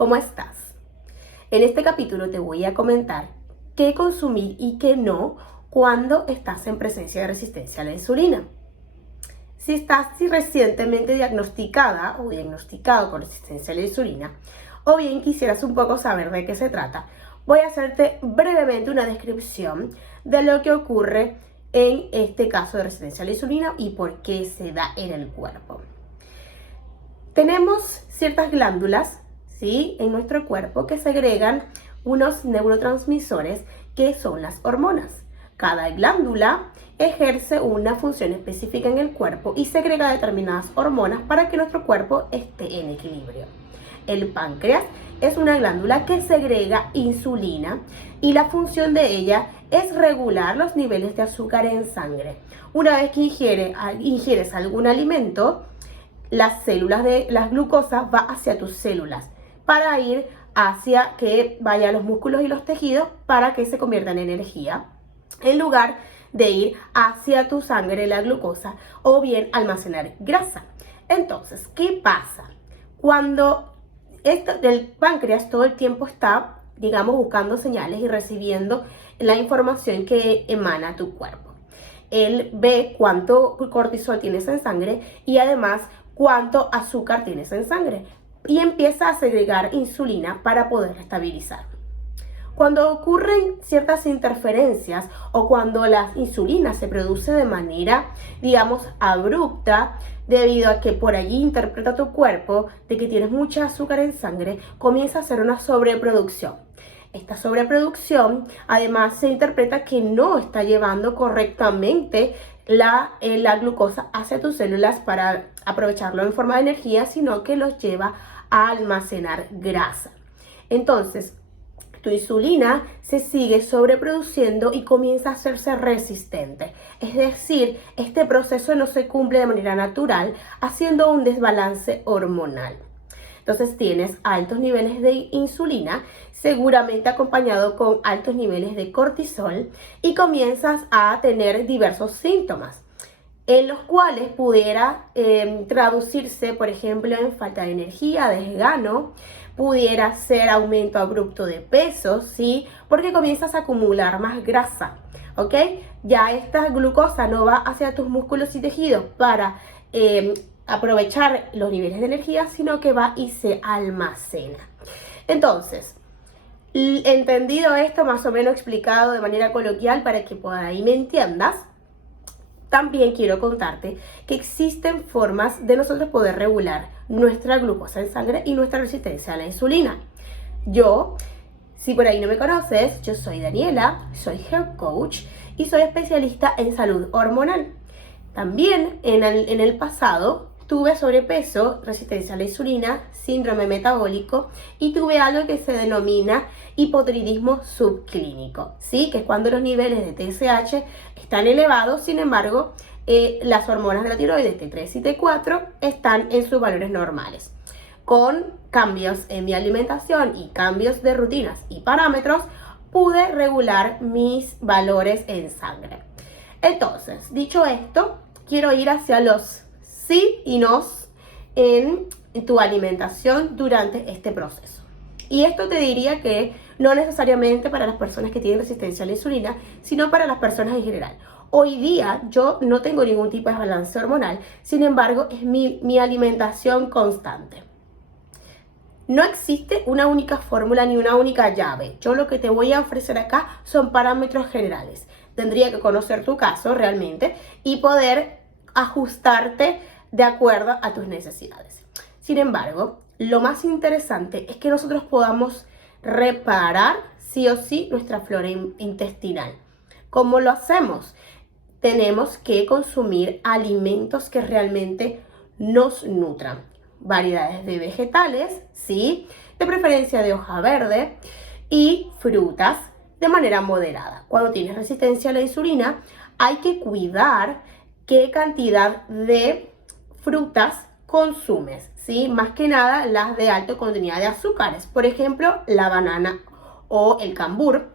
¿cómo estás? En este capítulo te voy a comentar qué consumir y qué no cuando estás en presencia de resistencia a la insulina. Si estás recientemente diagnosticada o diagnosticado con resistencia a la insulina, o bien quisieras un poco saber de qué se trata, voy a hacerte brevemente una descripción de lo que ocurre en este caso de resistencia a la insulina y por qué se da en el cuerpo. Tenemos ciertas glándulas, ¿sí?, en nuestro cuerpo que segregan unos neurotransmisores que son las hormonas. Cada glándula ejerce una función específica en el cuerpo y segrega determinadas hormonas para que nuestro cuerpo esté en equilibrio. El páncreas es una glándula que segrega insulina y la función de ella es regular los niveles de azúcar en sangre. Una vez que ingieres algún alimento, las células de las glucosas va hacia tus células para ir hacia que vaya a los músculos y los tejidos para que se convierta en energía, en lugar de ir hacia tu sangre la glucosa o bien almacenar grasa. Entonces, ¿qué pasa? Cuando del páncreas todo el tiempo está, digamos, buscando señales y recibiendo la información que emana tu cuerpo. Él ve cuánto cortisol tienes en sangre y además cuánto azúcar tienes en sangre y empieza a segregar insulina para poder estabilizar. Cuando ocurren ciertas interferencias o cuando la insulina se produce de manera, digamos, abrupta, debido a que por allí interpreta tu cuerpo de que tienes mucha azúcar en sangre, comienza a hacer una sobreproducción. Esta sobreproducción además se interpreta que no está llevando correctamente la glucosa hacia tus células para aprovecharlo en forma de energía, sino que los lleva a almacenar grasa. Entonces, tu insulina se sigue sobreproduciendo y comienza a hacerse resistente. Es decir, este proceso no se cumple de manera natural, haciendo un desbalance hormonal. Entonces tienes altos niveles de insulina, seguramente acompañado con altos niveles de cortisol, y comienzas a tener diversos síntomas, en los cuales pudiera traducirse, por ejemplo, en falta de energía, desgano, pudiera ser aumento abrupto de peso, ¿sí? Porque comienzas a acumular más grasa, ¿ok? Ya esta glucosa no va hacia tus músculos y tejidos para aprovechar los niveles de energía, sino que va y se almacena. Entonces, entendido esto, más o menos explicado de manera coloquial para que por ahí me entiendas, también quiero contarte que existen formas de nosotros poder regular nuestra glucosa en sangre y nuestra resistencia a la insulina. Yo, si por ahí no me conoces, yo soy Daniela, soy Health Coach y soy especialista en salud hormonal. También en el pasado tuve sobrepeso, resistencia a la insulina, síndrome metabólico y tuve algo que se denomina hipotiroidismo subclínico, ¿sí? Que es cuando los niveles de TSH están elevados, sin embargo, las hormonas de la tiroides T3 y T4 están en sus valores normales. Con cambios en mi alimentación y cambios de rutinas y parámetros, pude regular mis valores en sangre. Entonces, dicho esto, quiero ir hacia los sí y nos en tu alimentación durante este proceso. Y esto te diría que no necesariamente para las personas que tienen resistencia a la insulina, sino para las personas en general. Hoy día yo no tengo ningún tipo de balance hormonal, sin embargo es mi alimentación constante. No existe una única fórmula ni una única llave. Yo lo que te voy a ofrecer acá son parámetros generales. Tendría que conocer tu caso realmente y poder ajustarte de acuerdo a tus necesidades. Sin embargo, lo más interesante es que nosotros podamos reparar sí o sí nuestra flora intestinal. ¿Cómo lo hacemos? Tenemos que consumir alimentos que realmente nos nutran. Variedades de vegetales, ¿sí? De preferencia de hoja verde, y frutas de manera moderada. Cuando tienes resistencia a la insulina, hay que cuidar qué cantidad de frutas consumes, ¿sí? Más que nada las de alto contenido de azúcares. Por ejemplo, la banana o el cambur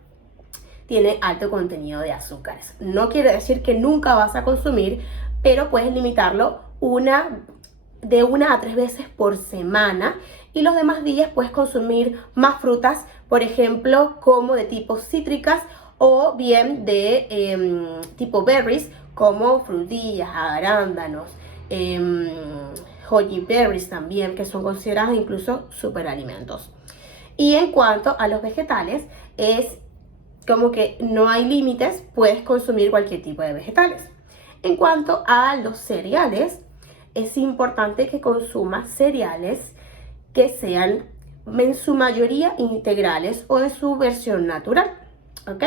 tiene alto contenido de azúcares. No quiere decir que nunca vas a consumir, pero puedes limitarlo de 1 a 3 veces por semana y los demás días puedes consumir más frutas, por ejemplo, como de tipo cítricas o bien de tipo berries, como frutillas, arándanos, goji berries también, que son consideradas incluso superalimentos. Y en cuanto a los vegetales, es como que no hay límites, puedes consumir cualquier tipo de vegetales. En cuanto a los cereales, es importante que consumas cereales que sean en su mayoría integrales o de su versión natural, ¿ok?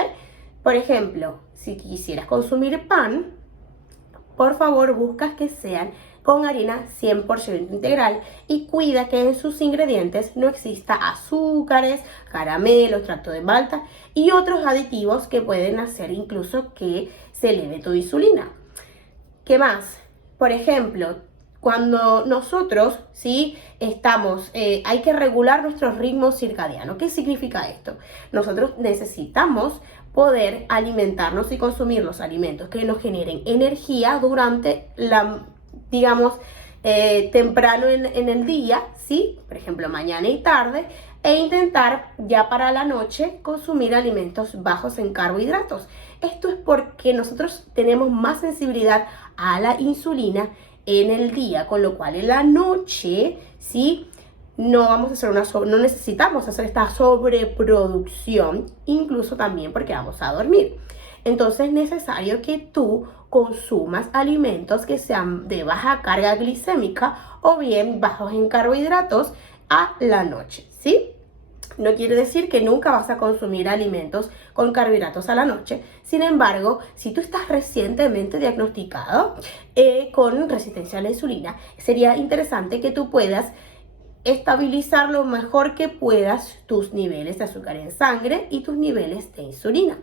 Por ejemplo, si quisieras consumir pan, por favor busca que sean con harina 100% integral y cuida que en sus ingredientes no exista azúcares, caramelos, extracto de malta y otros aditivos que pueden hacer incluso que se eleve tu insulina. ¿Qué más? Por ejemplo, cuando nosotros, ¿sí? Hay que regular nuestro ritmo circadiano. ¿Qué significa esto? Nosotros necesitamos poder alimentarnos y consumir los alimentos que nos generen energía durante temprano en el día, ¿sí? Por ejemplo, mañana y tarde, e intentar ya para la noche consumir alimentos bajos en carbohidratos. Esto es porque nosotros tenemos más sensibilidad a la insulina en el día, con lo cual en la noche, ¿sí? No necesitamos hacer esta sobreproducción, incluso también porque vamos a dormir. Entonces es necesario que tú consumas alimentos que sean de baja carga glicémica o bien bajos en carbohidratos a la noche, ¿sí? No quiere decir que nunca vas a consumir alimentos con carbohidratos a la noche. Sin embargo, si tú estás recientemente diagnosticado con resistencia a la insulina, sería interesante que tú puedas estabilizar lo mejor que puedas tus niveles de azúcar en sangre y tus niveles de insulina.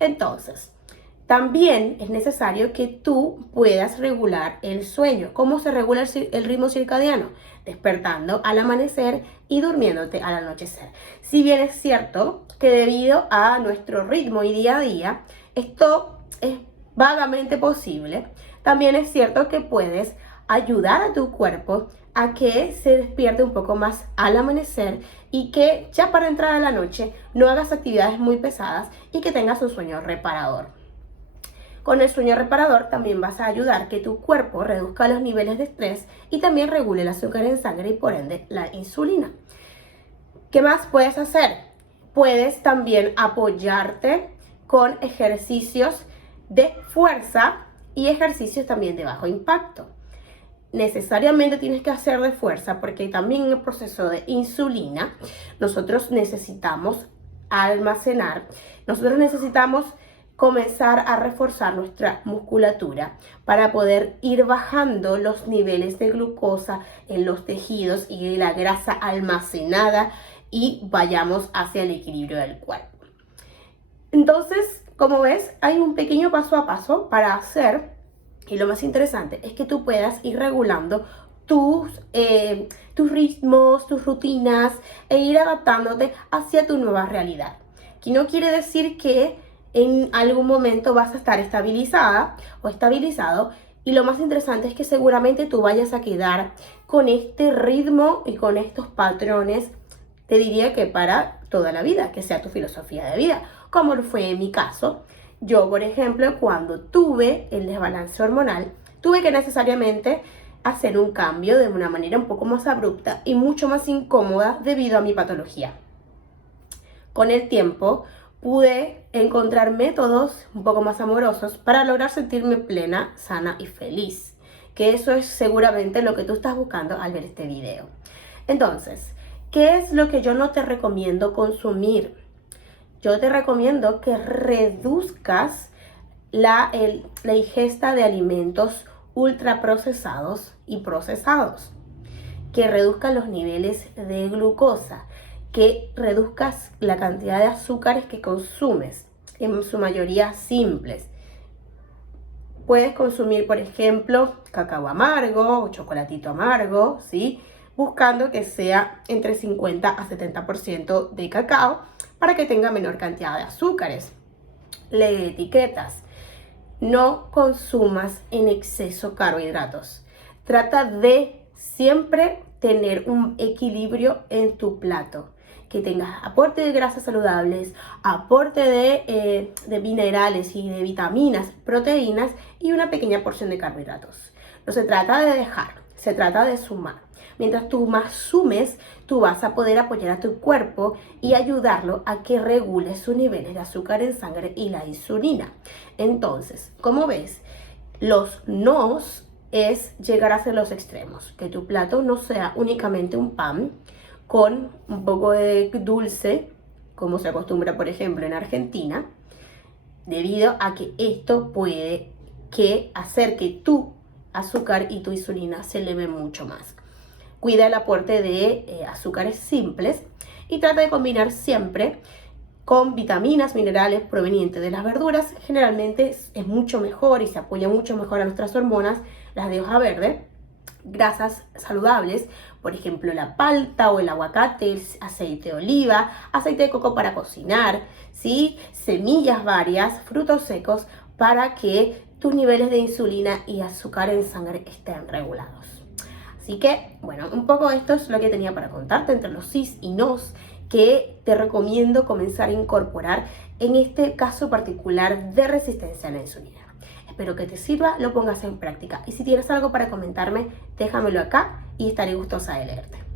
Entonces, también es necesario que tú puedas regular el sueño. ¿Cómo se regula el ritmo circadiano? Despertando al amanecer y durmiéndote al anochecer. Si bien es cierto que debido a nuestro ritmo y día a día, esto es vagamente posible, también es cierto que puedes ayudar a tu cuerpo a que se despierte un poco más al amanecer y que ya para entrar a la noche no hagas actividades muy pesadas y que tengas un sueño reparador. Con el sueño reparador también vas a ayudar que tu cuerpo reduzca los niveles de estrés y también regule el azúcar en sangre y por ende la insulina. ¿Qué más puedes hacer? Puedes también apoyarte con ejercicios de fuerza y ejercicios también de bajo impacto. Necesariamente tienes que hacer de fuerza porque también en el proceso de insulina nosotros necesitamos almacenar, nosotros necesitamos comenzar a reforzar nuestra musculatura para poder ir bajando los niveles de glucosa en los tejidos y la grasa almacenada y vayamos hacia el equilibrio del cuerpo. Entonces, como ves, hay un pequeño paso a paso para hacer, y lo más interesante es que tú puedas ir regulando tus ritmos, tus rutinas e ir adaptándote hacia tu nueva realidad. Que no quiere decir que en algún momento vas a estar estabilizada o estabilizado, y lo más interesante es que seguramente tú vayas a quedar con este ritmo y con estos patrones, te diría que para toda la vida, que sea tu filosofía de vida, como fue en mi caso. Yo, por ejemplo, cuando tuve el desbalance hormonal, tuve que necesariamente hacer un cambio de una manera un poco más abrupta y mucho más incómoda debido a mi patología. Con el tiempo pude encontrar métodos un poco más amorosos para lograr sentirme plena, sana y feliz. Que eso es seguramente lo que tú estás buscando al ver este video. Entonces, ¿qué es lo que yo no te recomiendo consumir? Yo te recomiendo que reduzcas la ingesta de alimentos ultraprocesados y procesados. Que reduzcas los niveles de glucosa. Que reduzcas la cantidad de azúcares que consumes, en su mayoría simples. Puedes consumir, por ejemplo, cacao amargo o chocolatito amargo, ¿sí? Buscando que sea entre 50 a 70% de cacao para que tenga menor cantidad de azúcares. Lee etiquetas. No consumas en exceso carbohidratos. Trata de siempre tener un equilibrio en tu plato, que tengas aporte de grasas saludables, aporte de minerales y de vitaminas, proteínas y una pequeña porción de carbohidratos. No se trata de dejar, se trata de sumar. Mientras tú más sumes, tú vas a poder apoyar a tu cuerpo y ayudarlo a que regule sus niveles de azúcar en sangre y la insulina. Entonces, como ves, los nos es llegar a hacer los extremos, que tu plato no sea únicamente un pan con un poco de dulce, como se acostumbra por ejemplo en Argentina, debido a que esto puede hacer que tu azúcar y tu insulina se eleven mucho más. Cuida el aporte de azúcares simples y trata de combinar siempre con vitaminas, minerales provenientes de las verduras. Generalmente es mucho mejor y se apoya mucho mejor a nuestras hormonas, las de hoja verde. Grasas saludables, por ejemplo la palta o el aguacate, el aceite de oliva, aceite de coco para cocinar, ¿sí? Semillas varias, frutos secos, para que tus niveles de insulina y azúcar en sangre estén regulados. Así que, bueno, un poco esto es lo que tenía para contarte entre los sís y nos que te recomiendo comenzar a incorporar en este caso particular de resistencia a la insulina. Espero que te sirva, lo pongas en práctica y si tienes algo para comentarme, déjamelo acá y estaré gustosa de leerte.